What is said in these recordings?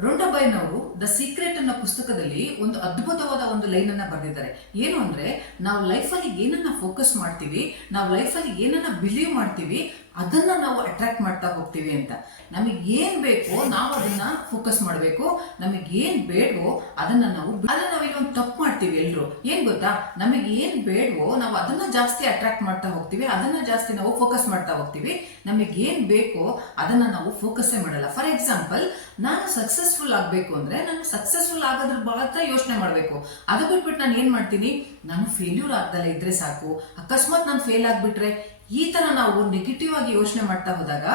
ರೊಂಡಬೈನವರು the secret ಅನ್ನೋ ಪುಸ್ತಕದಲ್ಲಿ ಒಂದು ಅದ್ಭುತವಾದ ಒಂದು ಲೈನ್ ಅನ್ನ ಬರೆದಿದ್ದಾರೆ. ಏನು ಅಂದ್ರೆ, ನಾವು ಲೈಫಲ್ಲಿ ಏನನ್ನ ಫೋಕಸ್ ಮಾಡ್ತೀವಿ, ನಾವು ಲೈಫಲ್ಲಿ ಏನನ್ನ ಬಿಲೀವ್ ಮಾಡ್ತೀವಿ ಅದನ್ನ ನಾವು ಅಟ್ರಾಕ್ಟ್ ಮಾಡ್ತಾ ಹೋಗ್ತೀವಿ ಅಂತ. ನಮಗೆ ಏನ್ ಬೇಕೋ ನಾವು ಅದನ್ನ ಫೋಕಸ್ ಮಾಡಬೇಕು. ನಮಗೆ ಏನ್ ಬೇಡವೋ ಅದನ್ನ ನಾವು ಅದನ್ನ ನಾವು ಇಲ್ಲಿ ಒಂದು ತಪ್ಪು ಮಾಡ್ತೀವಿ ಎಲ್ರು. ಏನ್ ಗೊತ್ತಾ? ನಮಗೆ ಏನ್ ಬೇಡವೋ ನಾವು ಅದನ್ನ ಜಾಸ್ತಿ ಅಟ್ರಾಕ್ಟ್ ಮಾಡ್ತಾ ಹೋಗ್ತೀವಿ. ಅದನ್ನ ಜಾಸ್ತಿ ನಾವು ಫೋಕಸ್ ಮಾಡ್ತಾ ಹೋಗ್ತೀವಿ. ನಮಗೆ ಏನ್ ಬೇಕೋ ಅದನ್ನ ನಾವು ಫೋಕಸ್ಸೇ ಮಾಡಲ್ಲ. ಫಾರ್ ಎಕ್ಸಾಂಪಲ್ ನಾನು ಸಕ್ಸಸ್ಫುಲ್ ಆಗಬೇಕು ಅಂದ್ರೆ ನಾನು ಸಕ್ಸಸ್ಫುಲ್ ಆಗೋದ್ರ ಮಾತ್ರ ಯೋಚನೆ ಮಾಡಬೇಕು. ಅದು ಬಿಟ್ಬಿಟ್ಟು ನಾನು ಏನ್ ಮಾಡ್ತೀನಿ? ನಾನು ಫೇಲ್ಯೂರ್ ಆಗ್ದಲ್ಲ ಇದ್ರೆ ಸಾಕು. ಅಕಸ್ಮಾತ್ ನಾನು ಫೇಲ್ ಆಗ್ಬಿಟ್ರೆ ಈ ತರ ನಾವು ನೆಗೆಟಿವ್ ಆಗಿ ಯೋಚನೆ ಮಾಡ್ತಾ ಹೋದಾಗ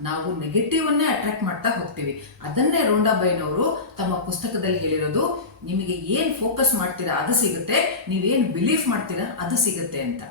ನಾವು ನೆಗೆಟಿವ್ ಅನ್ನೇ ಅಟ್ರಾಕ್ಟ್ ಮಾಡ್ತಾ ಹೋಗ್ತೀವಿ. ಅದನ್ನೇ ರೋಂಡಾಬೈನವರು ತಮ್ಮ ಪುಸ್ತಕದಲ್ಲಿ ಹೇಳಿರೋದು, ನಿಮಗೆ ಏನ್ ಫೋಕಸ್ ಮಾಡ್ತೀರಾ ಅದು ಸಿಗುತ್ತೆ, ನೀವೇನ್ ಬಿಲೀಫ್ ಮಾಡ್ತೀರಾ ಅದು ಸಿಗುತ್ತೆ ಅಂತ.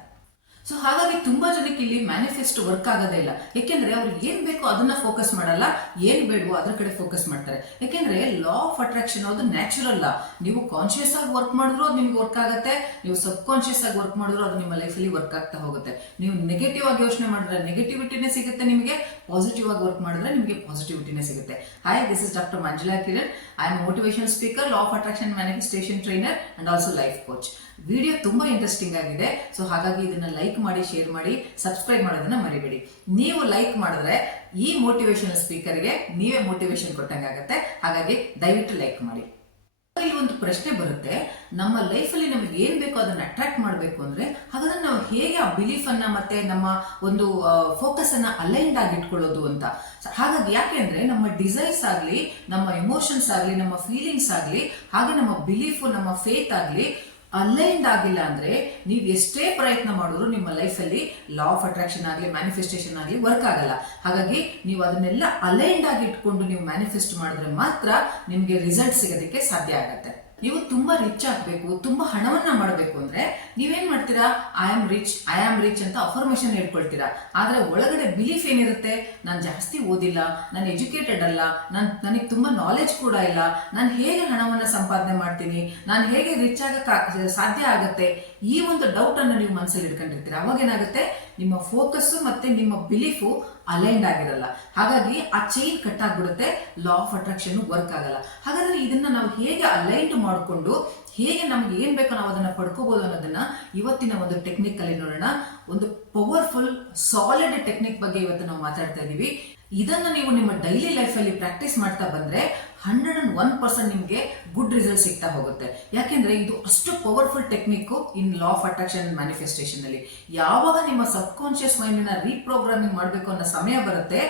ಸೊ ಹಾಗಾಗಿ ತುಂಬಾ ಜನಕ್ಕೆ ಇಲ್ಲಿ ಮ್ಯಾನಿಫೆಸ್ಟ್ ವರ್ಕ್ ಆಗೋದೇ ಇಲ್ಲ. ಯಾಕೆಂದ್ರೆ ಅವ್ರು ಏನ್ ಬೇಕೋ ಅದನ್ನ ಫೋಕಸ್ ಮಾಡಲ್ಲ, ಏನ್ ಬೇಡವೋ ಅದ್ರ ಕಡೆ ಫೋಕಸ್ ಮಾಡ್ತಾರೆ. ಯಾಕೆಂದ್ರೆ ಲಾ ಆಫ್ ಅಟ್ರಾಕ್ಷನ್ ಅದು ನ್ಯಾಚುರಲ್ ನೀವು ಕಾನ್ಶಿಯಸ್ ಆಗಿ ವರ್ಕ್ ಮಾಡಿದ್ರು ಅದು ನಿಮ್ಗೆ ವರ್ಕ್ ಆಗುತ್ತೆ, ನೀವು ಸಬ್ ಕಾನ್ಶಿಯಸ್ ಆಗಿ ವರ್ಕ್ ಮಾಡಿದ್ರು ಅದು ನಿಮ್ಮ ಲೈಫಲ್ಲಿ ವರ್ಕ್ ಆಗ್ತಾ ಹೋಗುತ್ತೆ. ನೀವು ನೆಗೆಟಿವ್ ಆಗಿ ಯೋಚನೆ ಮಾಡಿದ್ರೆ ನೆಗೆಟಿವಿಟಿನೇ ಸಿಗುತ್ತೆ ನಿಮಗೆ ಪಾಸಿಟಿವ್ ಆಗಿ ವರ್ಕ್ ಮಾಡಿದ್ರೆ ನಿಮಗೆ ಪಾಸಿಟಿವಿಟಿನೇ ಸಿಗುತ್ತೆ. Hi this is doctor Manjula Kiran I am motivation speaker law of attraction manifestation trainer and also life coach video ತುಂಬಾ ಇಂಟ್ರೆಸ್ಟಿಂಗ್ ಆಗಿದೆ. ಸೊ ಹಾಗಾಗಿ ಇದನ್ನ ಲೈಕ್ ಮಾಡಿ ಶೇರ್ ಮಾಡಿ ಸಬ್ಸ್ಕ್ರೈಬ್ ಮಾಡೋದನ್ನ ಮರಿಬೇಡಿ. ನೀವು ಲೈಕ್ ಮಾಡಿದ್ರೆ ಈ ಮೋಟಿವೇಶನ್ ಸ್ಪೀಕರ್ಗೆ ನೀವೇ ಮೋಟಿವೇಶನ್ ಕೊಟ್ಟಂಗಾಗತ್ತೆ ಹಾಗಾಗಿ ದಯವಿಟ್ಟು ಲೈಕ್ ಮಾಡಿ. ಇಲ್ಲಿ ಒಂದು ಪ್ರಶ್ನೆ ಬರುತ್ತೆ. ನಮ್ಮ ಲೈಫಲ್ಲಿ ನಮಗೆ ಏನ್ ಬೇಕೋ ಅದನ್ನ ಅಟ್ರಾಕ್ಟ್ ಮಾಡಬೇಕು ಅಂದ್ರೆ ಹಾಗಾದ್ರೆ ನಾವು ಹೇಗೆ ಆ ಬಿಲೀಫ್ ಅನ್ನ ಮತ್ತೆ ನಮ್ಮ ಒಂದು ಫೋಕಸ್ ಅನ್ನ ಅಲೈನ್ಡ್ ಆಗಿ ಇಟ್ಕೊಳ್ಳೋದು ಅಂತ. ಹಾಗಾಗಿ ಯಾಕೆ ಅಂದ್ರೆ ನಮ್ಮ ಡಿಸೈರ್ಸ್ ಆಗ್ಲಿ, ನಮ್ಮ ಎಮೋಷನ್ಸ್ ಆಗ್ಲಿ, ನಮ್ಮ ಫೀಲಿಂಗ್ಸ್ ಆಗ್ಲಿ, ಹಾಗೆ ನಮ್ಮ ಬಿಲೀಫ್ ನಮ್ಮ ಫೇತ್ ಆಗ್ಲಿ ಅಲೈನ್ಡ್ ಆಗಿಲ್ಲ ಅಂದ್ರೆ ನೀವು ಎಷ್ಟೇ ಪ್ರಯತ್ನ ಮಾಡಿದ್ರು ನಿಮ್ಮ ಲೈಫಲ್ಲಿ ಲಾ ಆಫ್ ಅಟ್ರಾಕ್ಷನ್ ಆಗಲಿ ಮ್ಯಾನಿಫೆಸ್ಟೇಷನ್ ಆಗಲಿ ವರ್ಕ್ ಆಗಲ್ಲ. ಹಾಗಾಗಿ ನೀವು ಅದನ್ನೆಲ್ಲ ಅಲೈನ್ಡ್ ಆಗಿ ಇಟ್ಕೊಂಡು ನೀವು ಮ್ಯಾನಿಫೆಸ್ಟ್ ಮಾಡಿದ್ರೆ ಮಾತ್ರ ನಿಮಗೆ ರಿಸಲ್ಟ್ ಸಿಗೋದಕ್ಕೆ ಸಾಧ್ಯ ಆಗತ್ತೆ. ನೀವು ತುಂಬಾ ರಿಚ್ ಆಗಬೇಕು, ತುಂಬಾ ಹಣವನ್ನ ಮಾಡಬೇಕು ಅಂದ್ರೆ ನೀವೇನ್ ಮಾಡ್ತೀರಾ? I am rich I am rich ಅಂತ ಅಫರ್ಮೇಶನ್ ಹೇಳ್ಕೊಳ್ತೀರಾ. ಆದ್ರೆ ಒಳಗಡೆ ಬಿಲೀಫ್ ಏನಿರುತ್ತೆ? ನಾನು ಜಾಸ್ತಿ ಓದಿಲ್ಲ, ನಾನು ಎಜುಕೇಟೆಡ್ ಅಲ್ಲ, ನಾನು ನನಗೆ ತುಂಬಾ ನಾಲೆಜ್ ಕೂಡ ಇಲ್ಲ, ನಾನು ಹೇಗೆ ಹಣವನ್ನ ಸಂಪಾದನೆ ಮಾಡ್ತೀನಿ, ನಾನು ಹೇಗೆ ರಿಚ್ ಆಗಕ್ಕೆ ಸಾಧ್ಯ ಆಗತ್ತೆ? ಈ ಒಂದು ಡೌಟ್ ಅನ್ನು ನೀವು ಮನಸ್ಸಲ್ಲಿ ಇಟ್ಕೊಂಡಿರ್ತೀರಾ. ಅವಾಗ ಏನಾಗುತ್ತೆ? ನಿಮ್ಮ ಫೋಕಸ್ ಮತ್ತೆ ನಿಮ್ಮ ಬಿಲೀಫು ಅಲೈನ್ಡ್ ಆಗಿರಲ್ಲ. ಹಾಗಾಗಿ ಆ ಚೈನ್ ಕಟ್ ಆಗ್ಬಿಡುತ್ತೆ ಲಾ ಆಫ್ ಅಟ್ರಾಕ್ಷನ್ ವರ್ಕ್ ಆಗಲ್ಲ. ಹಾಗಾದ್ರೆ ಇದನ್ನ ನಾವು ಹೇಗೆ ಅಲೈನ್ ಮಾಡಿಕೊಂಡು, ಹೇಗೆ ನಮ್ಗೆ ಏನ್ ಬೇಕೋ ನಾವು ಅದನ್ನ ಪಡ್ಕೋಬಹುದು ಅನ್ನೋದನ್ನ ಇವತ್ತಿನ ಒಂದು ಟೆಕ್ನಿಕ್ ಅಲ್ಲಿ ನೋಡೋಣ. ಒಂದು ಪವರ್ಫುಲ್ ಸಾಲಿಡ್ ಟೆಕ್ನಿಕ್ ಬಗ್ಗೆ ಇವತ್ತು ನಾವು ಮಾತಾಡ್ತಾ ಇದೀವಿ. ಇದನ್ನ ನೀವು ನಿಮ್ಮ ಡೈಲಿ ಲೈಫ್ ಅಲ್ಲಿ ಪ್ರಾಕ್ಟೀಸ್ ಮಾಡ್ತಾ ಬಂದ್ರೆ ಹಂಡ್ರೆಡ್ ಅಂಡ್ ಒನ್ ಪರ್ಸೆಂಟ್ ನಿಮಗೆ ಗುಡ್ ರಿಸಲ್ಟ್ ಸಿಗ್ತಾ ಹೋಗುತ್ತೆ. ಯಾಕೆಂದ್ರೆ ಇದು ಅಷ್ಟು powerful technique in law of attraction manifestation ಅಲ್ಲಿ. ಯಾವಾಗ ನಿಮ್ಮ ಸಬ್ ಕಾನ್ಶಿಯಸ್ ಮೈಂಡ್ನ ರೀಪ್ರೋಗ್ರಾಮಿಂಗ್ ಮಾಡಬೇಕು ಅನ್ನೋ ಸಮಯ ಬರುತ್ತೆ,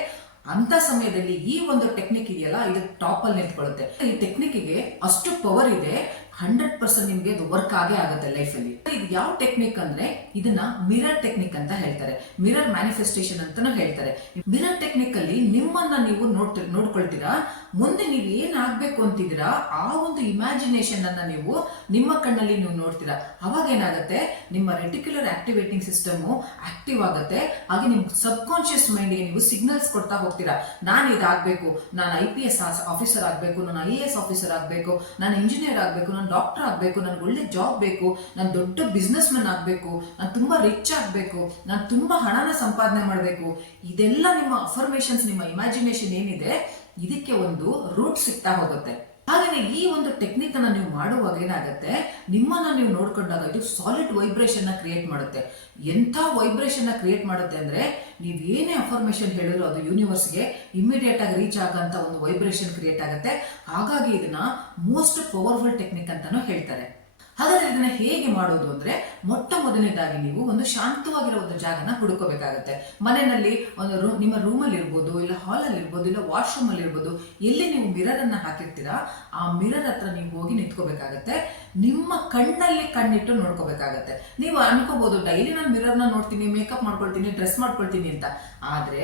ಅಂತ ಸಮಯದಲ್ಲಿ ಈ ಒಂದು ಟೆಕ್ನಿಕ್ ಇದೆಯಲ್ಲ, ಇದು ಟಾಪ್ ಅಲ್ಲಿ ನಿಂತ್ಕೊಳ್ಳುತ್ತೆ. ಈ ಟೆಕ್ನಿಕ್ಗೆ ಅಷ್ಟು ಪವರ್ ಇದೆ ಹಂಡ್ರೆಡ್ ಪರ್ಸೆಂಟ್ ನಿಮ್ಗೆ ಅದು ವರ್ಕ್ ಆಗೇ ಆಗುತ್ತೆ ಲೈಫಲ್ಲಿ ಇದು ಯಾವ ಟೆಕ್ನಿಕ್ ಅಂದ್ರೆ ಇದನ್ನ ಮಿರರ್ ಟೆಕ್ನಿಕ್ ಅಂತ ಹೇಳ್ತಾರೆ. ಮಿರರ್ ಮ್ಯಾನಿಫೆಸ್ಟೇಷನ್ ಅಂತಾನು ಹೇಳ್ತಾರೆ. ಮಿರರ್ ಟೆಕ್ನಿಕ್ ಅಲ್ಲಿ ನಿಮ್ಮನ್ನ ನೀವು ನೋಡ್ತಿ, ನೋಡ್ಕೊಳ್ತೀರಾ? ಮುಂದೆ ನೀವು ಏನ್ ಆಗ್ಬೇಕು ಅಂತಿದ್ದೀರಾ? ಆ ಒಂದು ಇಮ್ಯಾಜಿನೇಷನ್ ಅನ್ನ ನೀವು ನಿಮ್ಮ ಕಣ್ಣಲ್ಲಿ ನೀವು ನೋಡ್ತೀರಾ. ಅವಾಗ ಏನಾಗುತ್ತೆ? ನಿಮ್ಮ ರೆಟಿಕ್ಯುಲರ್ ಆಕ್ಟಿವೇಟಿಂಗ್ ಸಿಸ್ಟಮ್ ಆಕ್ಟಿವ್ ಆಗುತ್ತೆ. ಹಾಗೆ ನಿಮ್ ಸಬ್ ಕಾನ್ಶಿಯಸ್ ಮೈಂಡ್ಗೆ ನೀವು ಸಿಗ್ನಲ್ಸ್ ಕೊಡ್ತಾ ಹೋಗ್ತೀರಾ. ನಾನು ಇದಾಗಬೇಕು, ನಾನು ಐ ಪಿ ಎಸ್ ಆಫೀಸರ್ ಆಗಬೇಕು, ನಾನು ಐ ಎ ಎಸ್ ಆಫೀಸರ್ ಆಗಬೇಕು, ನಾನು ಇಂಜಿನಿಯರ್ ಆಗಬೇಕು, ನಾನು ಡಾಕ್ಟರ್ ಆಗಬೇಕು, ನನಗೆ ಒಳ್ಳೆ ಜಾಬ್ ಬೇಕು, ನಾನು ದೊಡ್ಡ ಬಿಸ್ನೆಸ್ ಮ್ಯಾನ್ ಆಗಬೇಕು, ನಾನು ತುಂಬಾ ರಿಚ್ ಆಗಬೇಕು, ನಾನು ತುಂಬಾ ಹಣನ ಸಂಪಾದನೆ ಮಾಡಬೇಕು, ಇದೆಲ್ಲ ನಿಮ್ಮ ಅಫರ್ಮೇಷನ್ಸ್ ನಿಮ್ಮ ಇಮ್ಯಾಜಿನೇಷನ್ ಏನಿದೆ, ಇದಕ್ಕೆ ಒಂದು ರೂಟ್ ಸಿಗ್ತಾ ಹೋಗುತ್ತೆ. ಹಾಗೆ ಈ ಒಂದು ಟೆಕ್ನಿಕ್ ಅನ್ನ ನೀವು ಮಾಡುವಾಗ ಏನಾಗುತ್ತೆ? ನಿಮ್ಮನ್ನ ನೀವು ನೋಡ್ಕೊಂಡಾಗ ಇದು ಸಾಲಿಡ್ ವೈಬ್ರೇಷನ್ ಕ್ರಿಯೇಟ್ ಮಾಡುತ್ತೆ. ಎಂಥ ವೈಬ್ರೇಷನ್ ಕ್ರಿಯೇಟ್ ಮಾಡುತ್ತೆ ಅಂದ್ರೆ ನೀವು ಏನೇ ಅಫರ್ಮೇಶನ್ ಹೇಳಿದ್ರು ಅದು ಯೂನಿವರ್ಸ್ಗೆ ಇಮಿಡಿಯೇಟ್ ಆಗಿ ರೀಚ್ ಆಗಂತ ಒಂದು ವೈಬ್ರೇಷನ್ ಕ್ರಿಯೇಟ್ ಆಗುತ್ತೆ. ಹಾಗಾಗಿ ಇದನ್ನ ಮೋಸ್ಟ್ ಪವರ್ಫುಲ್ ಟೆಕ್ನಿಕ್ ಅಂತಾನು ಹೇಳ್ತಾರೆ. ಹಾಗಾದ್ರೆ ಇದನ್ನ ಹೇಗೆ ಮಾಡೋದು ಅಂದ್ರೆ ಮೊಟ್ಟ ಮೊದಲನೇದಾಗಿ ನೀವು ಒಂದು ಶಾಂತವಾಗಿರೋ ಒಂದು ಜಾಗನ ಹುಡುಕೋಬೇಕಾಗತ್ತೆ. ಮನೆಯಲ್ಲಿ ಒಂದು ರೂ, ನಿಮ್ಮ ರೂಮಲ್ಲಿ ಇರ್ಬೋದು ಇಲ್ಲ ಹಾಲಲ್ಲಿ ಇರ್ಬೋದು ಇಲ್ಲ ವಾಶ್ರೂಮ್ ಅಲ್ಲಿ ಇರ್ಬೋದು ಎಲ್ಲಿ ನೀವು ಮಿರರ್ ಅನ್ನ ಹಾಕಿರ್ತೀರಾ, ಆ ಮಿರರ್ ಹತ್ರ ನೀವು ಹೋಗಿ ನಿಂತ್ಕೋಬೇಕಾಗತ್ತೆ. ನಿಮ್ಮ ಕಣ್ಣಲ್ಲಿ ಕಣ್ಣಿಟ್ಟು ನೋಡ್ಕೋಬೇಕಾಗತ್ತೆ. ನೀವು ಅನ್ಕೋಬಹುದು ಡೈಲಿ ನಾನು ಮಿರರ್ನ ನೋಡ್ತೀನಿ ಮೇಕಪ್ ಮಾಡ್ಕೊಳ್ತೀನಿ ಡ್ರೆಸ್ ಮಾಡ್ಕೊಳ್ತೀನಿ ಅಂತ. ಆದ್ರೆ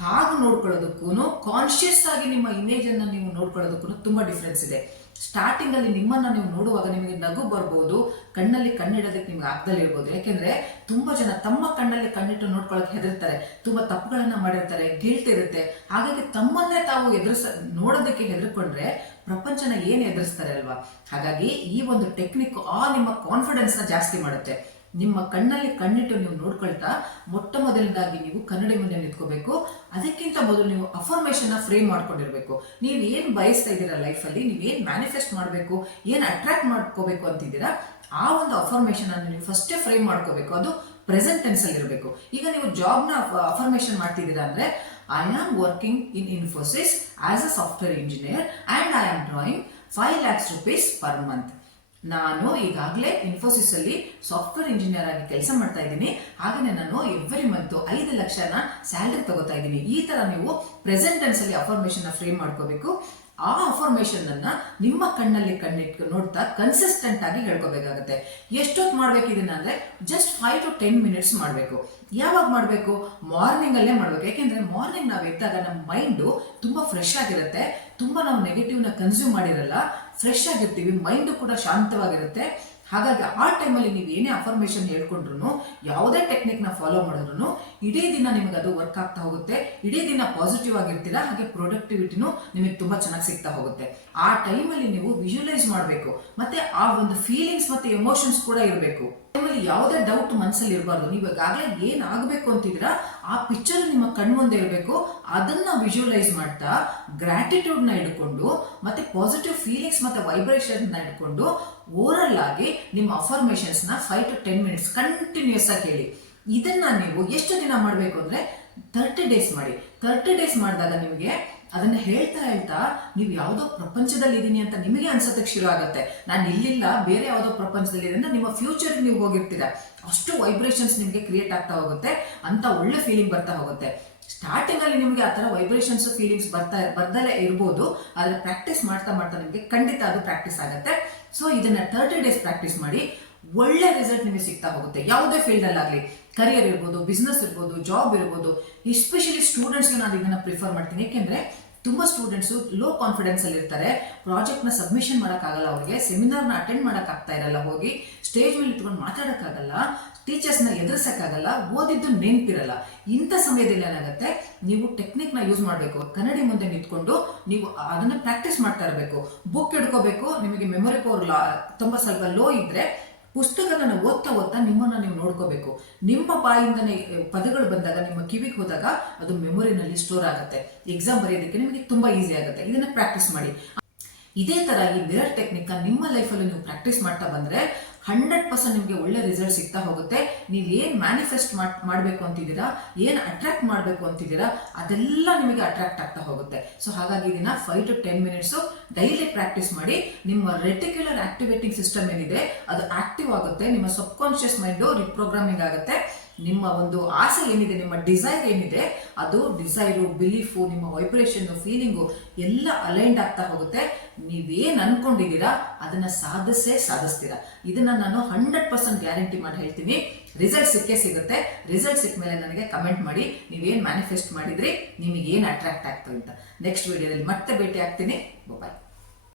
ಹಾಗೆ ನೋಡ್ಕೊಳ್ಳೋದಕ್ಕೂ ಕಾನ್ಶಿಯಸ್ ಆಗಿ ನಿಮ್ಮ ಇಮೇಜ್ ಅನ್ನ ನೀವು ನೋಡ್ಕೊಳ್ಳೋದಕ್ಕೂ ತುಂಬಾ ಡಿಫ್ರೆನ್ಸ್ ಇದೆ. ಸ್ಟಾರ್ಟಿಂಗ್ ಅಲ್ಲಿ ನಿಮ್ಮನ್ನ ನೀವು ನೋಡುವಾಗ ನಿಮಗೆ ನಗು ಬರ್ಬೋದು, ಕಣ್ಣಲ್ಲಿ ಕಣ್ಣಿಡೋದಕ್ಕೆ ನಿಮ್ಗೆ ಆಗ್ದಲ್ಲಿ ಇರ್ಬೋದು. ಯಾಕೆಂದ್ರೆ ತುಂಬಾ ಜನ ತಮ್ಮ ಕಣ್ಣಲ್ಲಿ ಕಣ್ಣಿಟ್ಟು ನೋಡ್ಕೊಳ್ಳೋಕೆ ಹೆದರ್ತಾರೆ, ತುಂಬಾ ತಪ್ಪುಗಳನ್ನ ಮಾಡಿರ್ತಾರೆ ಗಿಲ್ಟ್ ಇರುತ್ತೆ. ಹಾಗಾಗಿ ತಮ್ಮನ್ನೇ ತಾವು ಎದುರಿಸ, ನೋಡೋದಕ್ಕೆ ಹೆದರ್ಕೊಂಡ್ರೆ ಪ್ರಪಂಚನ ಏನು ಎದುರಿಸ್ತಾರೆ ಅಲ್ವಾ? ಹಾಗಾಗಿ ಈ ಒಂದು ಟೆಕ್ನಿಕ್ ಆ ನಿಮ್ಮ ಕಾನ್ಫಿಡೆನ್ಸ್ನ ಜಾಸ್ತಿ ಮಾಡುತ್ತೆ. ನಿಮ್ಮ ಕಣ್ಣಲ್ಲಿ ಕಣ್ಣಿಟ್ಟು ನೀವು ನೋಡ್ಕೊಳ್ತಾ ಮೊಟ್ಟ ಮೊದಲನೇದಾಗಿ ನೀವು ಕನ್ನಡಿ ಮುಂದೆ ನಿಂತ್ಕೋಬೇಕು. ಅದಕ್ಕಿಂತ ಮೊದಲು ನೀವು ಅಫರ್ಮೇಷನ್ನ ಫ್ರೇಮ್ ಮಾಡ್ಕೊಂಡಿರ್ಬೇಕು. ನೀವು ಏನು ಬಯಸ್ತಾ ಇದ್ದೀರಾ ಲೈಫಲ್ಲಿ ನೀವು ಏನು ಮ್ಯಾನಿಫೆಸ್ಟ್ ಮಾಡಬೇಕು? ಏನು ಅಟ್ರಾಕ್ಟ್ ಮಾಡ್ಕೋಬೇಕು ಅಂತಿದ್ದೀರಾ? ಆ ಒಂದು ಅಫರ್ಮೇಷನ್ ಅನ್ನು ನೀವು ಫಸ್ಟೇ ಫ್ರೇಮ್ ಮಾಡ್ಕೋಬೇಕು. ಅದು ಪ್ರೆಸೆಂಟ್ ಟೆನ್ಸ್ ಅಲ್ಲಿ ಇರಬೇಕು. ಈಗ ನೀವು ಜಾಬ್ನ ಅಫರ್ಮೇಷನ್ ಮಾಡ್ತಿದ್ದೀರಾ ಅಂದರೆ I am working in Infosys as a software engineer and I am drawing five lakhs rupees per month ನಾನು ಈಗಾಗಲೇ ಇನ್ಫೋಸಿಸ್ ಅಲ್ಲಿ ಸಾಫ್ಟ್ವೇರ್ ಇಂಜಿನಿಯರ್ ಆಗಿ ಕೆಲಸ ಮಾಡ್ತಾ ಇದ್ದೀನಿ. ಹಾಗೆಯೇ ನಾನು ಎವ್ರಿ ಮಂತ್ ಐದು ಲಕ್ಷನ ಸ್ಯಾಲರಿ ತಗೋತಾ ಇದ್ದೀನಿ. ಈ ತರ ನೀವು ಪ್ರೆಸೆಂಟ್ ಟೆನ್ಸ್ ಅಲ್ಲಿ ಅಫರ್ಮೇಷನ್ ಫ್ರೇಮ್ ಮಾಡ್ಕೋಬೇಕು. ಆ ಅಫಾರ್ಮೇಶನ್ ಅನ್ನ ನಿಮ್ಮ ಕಣ್ಣಲ್ಲಿ ಕಣ್ಣಿಟ್ಟು ನೋಡ್ತಾ ಕನ್ಸಿಸ್ಟೆಂಟ್ ಆಗಿ ಹೇಳ್ಕೋಬೇಕಾಗತ್ತೆ. ಎಷ್ಟೊತ್ತು ಮಾಡ್ಬೇಕು ಇದನ್ನ ಅಂದ್ರೆ just five to ten minutes ಮಾಡಬೇಕು. ಯಾವಾಗ ಮಾಡಬೇಕು? ಮಾರ್ನಿಂಗ್ ಅಲ್ಲೇ ಮಾಡ್ಬೇಕು. ಯಾಕೆಂದ್ರೆ ಮಾರ್ನಿಂಗ್ ನಾವು ಎದ್ದಾಗ ನಮ್ಮ ಮೈಂಡು ತುಂಬಾ ಫ್ರೆಶ್ ಆಗಿರುತ್ತೆ. ತುಂಬಾ ನಾವು ನೆಗೆಟಿವ್ನ ಕನ್ಸ್ಯೂಮ್ ಮಾಡಿರಲ್ಲ ಫ್ರೆಶ್ ಆಗಿರ್ತೀವಿ ಮೈಂಡು ಕೂಡ ಶಾಂತವಾಗಿರುತ್ತೆ. ಹಾಗಾಗಿ ಆ ಟೈಮಲ್ಲಿ ನೀವು ಏನೇ ಅಫರ್ಮೇಷನ್ ಹೇಳ್ಕೊಂಡ್ರು ಯಾವುದೇ ಟೆಕ್ನಿಕ್ನ ಫಾಲೋ ಮಾಡಿದ್ರು ಇಡೀ ದಿನ ನಿಮಗೆ ಅದು ವರ್ಕ್ ಆಗ್ತಾ ಹೋಗುತ್ತೆ. ಇಡೀ ದಿನ ಪಾಸಿಟಿವ್ ಆಗಿರ್ತೀರ, ಹಾಗೆ ಪ್ರೊಡಕ್ಟಿವಿಟಿನೂ ನಿಮಗೆ ತುಂಬಾ ಚೆನ್ನಾಗಿ ಸಿಗ್ತಾ ಹೋಗುತ್ತೆ. ಆ ಟೈಮಲ್ಲಿ ನೀವು ವಿಜುವಲೈಸ್ ಮಾಡಬೇಕು. ಮತ್ತೆ ಆ ಒಂದು ಫೀಲಿಂಗ್ಸ್ ಮತ್ತೆ ಎಮೋಷನ್ಸ್ ಕೂಡ ಇರಬೇಕು. ಟೈಮಲ್ಲಿ ಯಾವುದೇ ಡೌಟ್ ಮನಸ್ಸಲ್ಲಿ ಇರಬಾರ್ದು. ನೀವು ಈಗಾಗಲೇ ಏನಾಗಬೇಕು ಅಂತಿದ್ದೀರಾ ಆ ಪಿಕ್ಚರ್ ನಿಮ್ಮ ಕಣ್ಮುಂದೆ ಇರಬೇಕು ಅದನ್ನ ವಿಜುವಲೈಸ್ ಮಾಡ್ತಾ ನ ಇಟ್ಕೊಂಡು ಮತ್ತೆ ಪಾಸಿಟಿವ್ ಫೀಲಿಂಗ್ಸ್ ಮತ್ತೆ ವೈಬ್ರೇಷನ್ನ ಇಟ್ಕೊಂಡು ಓರಲ್ ಆಗಿ ನಿಮ್ಮ ಅಫರ್ಮೇಷನ್ಸ್ನ five to ten minutes continuous ಆಗಿ ಹೇಳಿ ಇದನ್ನ ನೀವು ಎಷ್ಟು ದಿನ ಮಾಡಬೇಕು ಅಂದ್ರೆ ತರ್ಟಿ ಡೇಸ್ ಮಾಡಿ. ತರ್ಟಿ ಡೇಸ್ ಮಾಡಿದಾಗ ನಿಮಗೆ ಅದನ್ನ ಹೇಳ್ತಾ ಹೇಳ್ತಾ ನೀವು ಯಾವುದೋ ಪ್ರಪಂಚದಲ್ಲಿ ಇದ್ದೀನಿ ಅಂತ ನಿಮಗೆ ಅನ್ಸೋದಕ್ಕೆ ಶುರು ಆಗುತ್ತೆ. ನಾನು ಇಲ್ಲಿಲ್ಲ, ಬೇರೆ ಯಾವುದೋ ಪ್ರಪಂಚದಲ್ಲಿ ಅಂದ್ರೆ ನಿಮ್ಮ ಫ್ಯೂಚರ್ ನೀವು ಹೋಗಿರ್ತೀರಾ. ಅಷ್ಟು ವೈಬ್ರೇಷನ್ಸ್ ನಿಮಗೆ ಕ್ರಿಯೇಟ್ ಆಗ್ತಾ ಹೋಗುತ್ತೆ, ಅಂತ ಒಳ್ಳೆ ಫೀಲಿಂಗ್ ಬರ್ತಾ ಹೋಗುತ್ತೆ. ಸ್ಟಾರ್ಟಿಂಗ್ ಅಲ್ಲಿ ನಿಮಗೆ ಥರ ವೈಬ್ರೇಷನ್ಸ್ ಫೀಲಿಂಗ್ಸ್ ಬರ್ತಾ, ಬರ್ದಲೇ ಇರ್ಬೋದು, ಆದ್ರೆ ಪ್ರಾಕ್ಟೀಸ್ ಮಾಡ್ತಾ ಮಾಡ್ತಾ ನಿಮಗೆ ಖಂಡಿತ ಅದು ಪ್ರಾಕ್ಟೀಸ್ ಆಗುತ್ತೆ. ಸೊ ಇದನ್ನ ತರ್ಟಿ ಡೇಸ್ ಪ್ರಾಕ್ಟೀಸ್ ಮಾಡಿ, ಒಳ್ಳೆ ರಿಸಲ್ಟ್ ನಿಮಗೆ ಸಿಗ್ತಾ ಹೋಗುತ್ತೆ. ಯಾವುದೇ ಫೀಲ್ಡ್ ಅಲ್ಲಾಗ್ಲಿ. ಕರಿಯರ್ ಇರ್ಬೋದು ಬಿಸ್ನೆಸ್ ಇರ್ಬೋದು ಜಾಬ್ ಇರ್ಬೋದು ಎಸ್ಪೆಷಲಿ ಸ್ಟೂಡೆಂಟ್ಸ್ಗೆ ನಾನು ಇದನ್ನು ಪ್ರಿಫರ್ ಮಾಡ್ತೀನಿ. ಏಕೆಂದರೆ ತುಂಬ ಸ್ಟೂಡೆಂಟ್ಸು ಲೋ ಕಾನ್ಫಿಡೆನ್ಸ್ ಅಲ್ಲಿ ಇರ್ತಾರೆ. ಪ್ರಾಜೆಕ್ಟ್ನ ಸಬ್ಮಿಷನ್ ಮಾಡೋಕ್ಕಾಗಲ್ಲ ಅವ್ರಿಗೆ ಸೆಮಿನಾರ್ನ ಅಟೆಂಡ್ ಮಾಡೋಕ್ಕಾಗ್ತಾ ಇರಲ್ಲ ಹೋಗಿ ಸ್ಟೇಜ್ ಮೇಲೆ ಇಟ್ಕೊಂಡು ಮಾತಾಡೋಕ್ಕಾಗಲ್ಲ ಟೀಚರ್ಸ್ನ ಎದುರಿಸೋಕ್ಕಾಗಲ್ಲ, ಓದಿದ್ದು ನೆನಪಿರಲ್ಲ. ಇಂಥ ಸಮಯದಲ್ಲಿ ಏನಾಗುತ್ತೆ, ನೀವು ಟೆಕ್ನಿಕ್ನ ಯೂಸ್ ಮಾಡಬೇಕು. ಕನ್ನಡಿ ಮುಂದೆ ನಿಂತ್ಕೊಂಡು ನೀವು ಅದನ್ನು ಪ್ರಾಕ್ಟೀಸ್ ಮಾಡ್ತಾ ಇರಬೇಕು. ಬುಕ್ ಹಿಡ್ಕೋಬೇಕು, ನಿಮಗೆ ಮೆಮೊರಿ ಪವರ್ ತುಂಬ ಸ್ವಲ್ಪ ಲೋ ಇದ್ರೆ ಪುಸ್ತಕಗಳನ್ನ ಓದ್ತಾ ಓದ್ತಾ ನಿಮ್ಮನ್ನ ನೀವು ನೋಡ್ಕೋಬೇಕು. ನಿಮ್ಮ ಬಾಯಿಂದನೇ ಪದಗಳು ಬಂದಾಗ, ನಿಮ್ಮ ಕಿವಿಗೆ ಹೋದಾಗ ಅದು ಮೆಮೊರಿನಲ್ಲಿ ಸ್ಟೋರ್ ಆಗುತ್ತೆ. ಎಕ್ಸಾಮ್ ಬರೆಯೋದಕ್ಕೆ ನಿಮಗೆ ತುಂಬಾ ಈಸಿ ಆಗುತ್ತೆ. ಇದನ್ನ ಪ್ರಾಕ್ಟೀಸ್ ಮಾಡಿ. ಇದೇ ತರ ಈ ಮಿರರ್ ಟೆಕ್ನಿಕ್ ನಿಮ್ಮ ಲೈಫಲ್ಲಿ ನೀವು ಪ್ರಾಕ್ಟೀಸ್ ಮಾಡ್ತಾ ಬಂದ್ರೆ ಹಂಡ್ರೆಡ್ ಪರ್ಸೆಂಟ್ ನಿಮಗೆ ಒಳ್ಳೆ ರಿಸಲ್ಟ್ ಸಿಗ್ತಾ ಹೋಗುತ್ತೆ. ನೀವು ಏನು ಮ್ಯಾನಿಫೆಸ್ಟ್ ಮಾಡಬೇಕು ಅಂತಿದ್ದೀರಾ, ಏನು ಅಟ್ರಾಕ್ಟ್ ಮಾಡಬೇಕು ಅಂತಿದ್ದೀರಾ, ಅದೆಲ್ಲ ನಿಮಗೆ ಅಟ್ರಾಕ್ಟ್ ಆಗ್ತಾ ಹೋಗುತ್ತೆ. ಸೊ ಹಾಗಾಗಿ ಇದನ್ನ five to ten minutes daily practice ಮಾಡಿ, ನಿಮ್ಮ ರೆಟಿಕ್ಯುಲರ್ ಆಕ್ಟಿವೇಟಿಂಗ್ ಸಿಸ್ಟಮ್ ಏನಿದೆ, ಅದು ಆಕ್ಟಿವ್ ಆಗುತ್ತೆ, ನಿಮ್ಮ ಸಬ್ ಮೈಂಡು ಮೈಂಡ್ ರಿಪ್ರೋಗ್ರಾಮಿಂಗ್ ಆಗುತ್ತೆ. ನಿಮ್ಮ ಒಂದು ಆಸೆ ಏನಿದೆ, ನಿಮ್ಮ ಡಿಸೈರ್ ಏನಿದೆ, ಅದು ಡಿಸೈರು ಬಿಲೀಫು ನಿಮ್ಮ ವೈಬ್ರೇಷನ್ ಫೀಲಿಂಗು ಎಲ್ಲ ಅಲೈಂಡ್ ಆಗ್ತಾ ಹೋಗುತ್ತೆ. ನೀವೇನು ಅನ್ಕೊಂಡಿದ್ದೀರಾ, ಅದನ್ನ ಸಾಧಿಸೇ ಸಾಧಿಸ್ತೀರಾ. ಇದನ್ನ ನಾನು ಹಂಡ್ರೆಡ್ ಪರ್ಸೆಂಟ್ ಗ್ಯಾರಂಟಿ ಮಾಡಿ ಹೇಳ್ತೀನಿ. ರಿಸಲ್ಟ್ ಸಿಕ್ಕೇ ಸಿಗುತ್ತೆ. ರಿಸಲ್ಟ್ ಸಿಕ್ಕ ಮೇಲೆ ನನಗೆ ಕಮೆಂಟ್ ಮಾಡಿ. ನೀವೇನು ಮ್ಯಾನಿಫೆಸ್ಟ್ ಮಾಡಿದ್ರಿ ನಿಮಗೆ ಏನ್ ಅಟ್ರಾಕ್ಟ್ ಆಗ್ತದೆ ಅಂತ ನೆಕ್ಸ್ಟ್ ವಿಡಿಯೋದಲ್ಲಿ ಮತ್ತೆ ಭೇಟಿ ಆಗ್ತೀನಿ. ಬಾಯ್